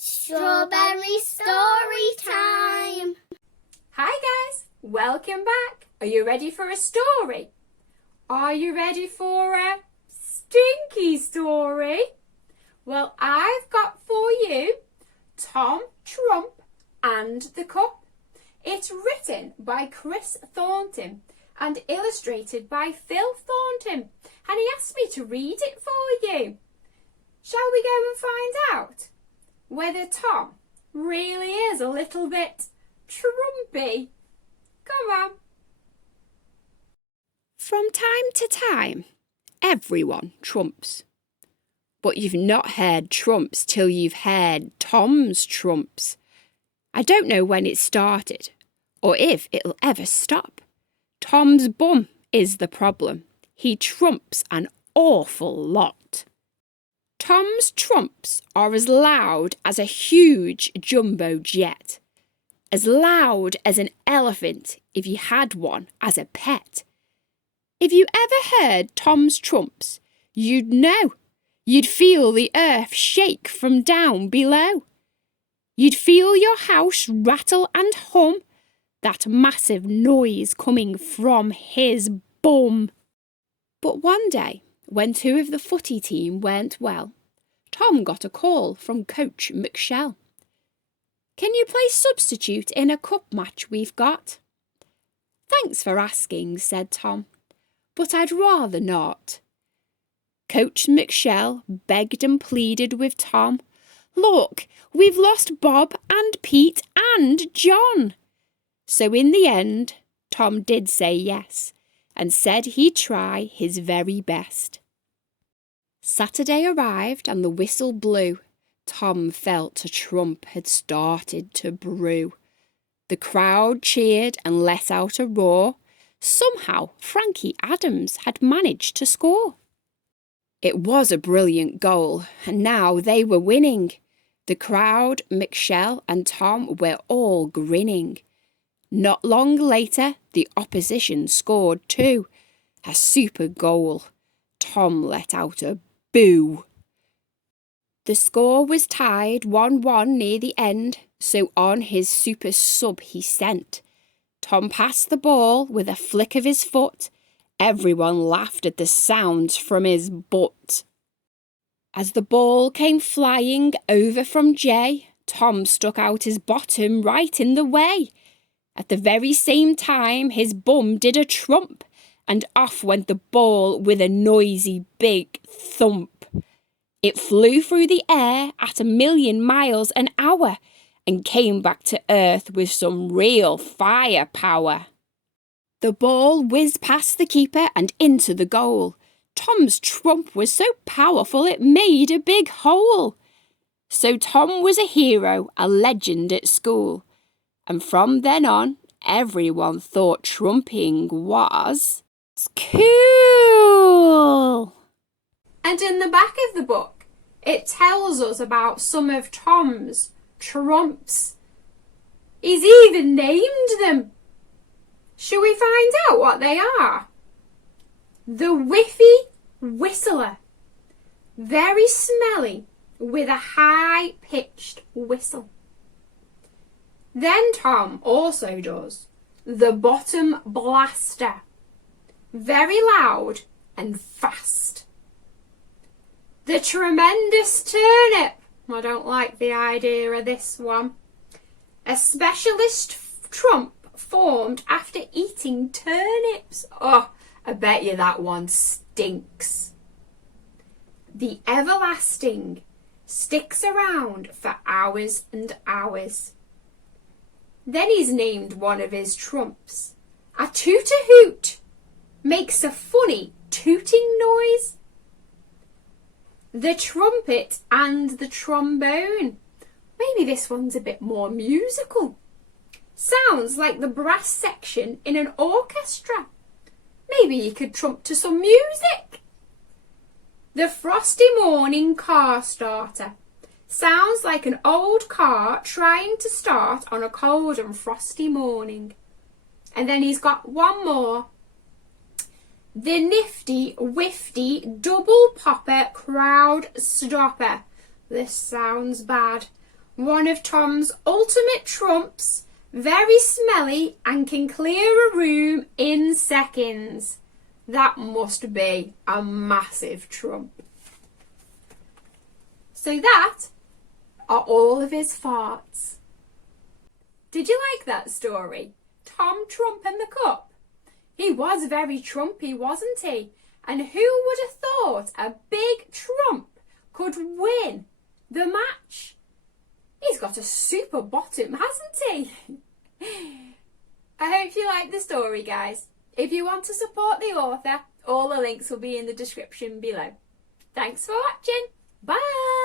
Strawberry story time! Hi guys, welcome back. Are you ready for a story? Are you ready for a stinky story? Well, I've got for you Tom, Trump and the Cup. It's written by Phil Thornton and illustrated by Phil Thornton, and he asked me to read it for you. Shall we go and find out whether Tom really is a little bit Trumpy? Come on. From time to time, everyone trumps. But you've not heard trumps till you've heard Tom's trumps. I don't know when it started, or if it'll ever stop. Tom's bum is the problem. He trumps an awful lot. Tom's trumps are as loud as a huge jumbo jet, as loud as an elephant if you had one as a pet. If you ever heard Tom's trumps, you'd know. You'd feel the earth shake from down below. You'd feel your house rattle and hum, that massive noise coming from his bum. But one day, when two of the footy team weren't well, Tom got a call from Coach McShell. "Can you play substitute in a cup match we've got?" "Thanks for asking," said Tom, "but I'd rather not." Coach McShell begged and pleaded with Tom. "Look, we've lost Bob and Pete and John." So in the end, Tom did say yes, and said he'd try his very best. Saturday arrived and the whistle blew. Tom felt a trump had started to brew. The crowd cheered and let out a roar. Somehow Frankie Adams had managed to score. It was a brilliant goal, and now they were winning. The crowd, McShell and Tom were all grinning. Not long later, the opposition scored too. A super goal. Tom let out a boo. The score was tied 1-1 near the end, so on his super sub he sent. Tom passed the ball with a flick of his foot. Everyone laughed at the sounds from his butt. As the ball came flying over from Jay, Tom stuck out his bottom right in the way. At the very same time, his bum did a trump, and off went the ball with a noisy big thump. It flew through the air at 1,000,000 miles an hour and came back to earth with some real firepower. The ball whizzed past the keeper and into the goal. Tom's trump was so powerful it made a big hole. So Tom was a hero, a legend at school. And from then on, everyone thought trumping was cool. And in the back of the book, it tells us about some of Tom's trumps. He's even named them. Shall we find out what they are? The Wiffy Whistler. Very smelly, with a high-pitched whistle. Then Tom also does the Bottom Blaster. Very loud and fast. The Tremendous Turnip. I don't like the idea of this one. A specialist trump formed after eating turnips. Oh, I bet you that one stinks. The Everlasting sticks around for hours and hours. Then he's named one of his trumps a Toot-a-Hoot. Makes a funny tooting noise. The Trumpet and the Trombone. Maybe this one's a bit more musical. Sounds like the brass section in an orchestra. Maybe you could trump to some music. The Frosty Morning Car Starter. Sounds like an old car trying to start on a cold and frosty morning. And then he's got one more. The Nifty Wifty Double Popper Crowd Stopper. This sounds bad. One of Tom's ultimate trumps, very smelly and can clear a room in seconds. That must be a massive trump. So that are all of his farts. Did you like that story? Tom Trump and the Cup. He was very trumpy, wasn't he? And who would have thought a big trump could win the match? He's got a super bottom, hasn't he? I hope you liked the story, guys. If you want to support the author, all the links will be in the description below. Thanks for watching. Bye!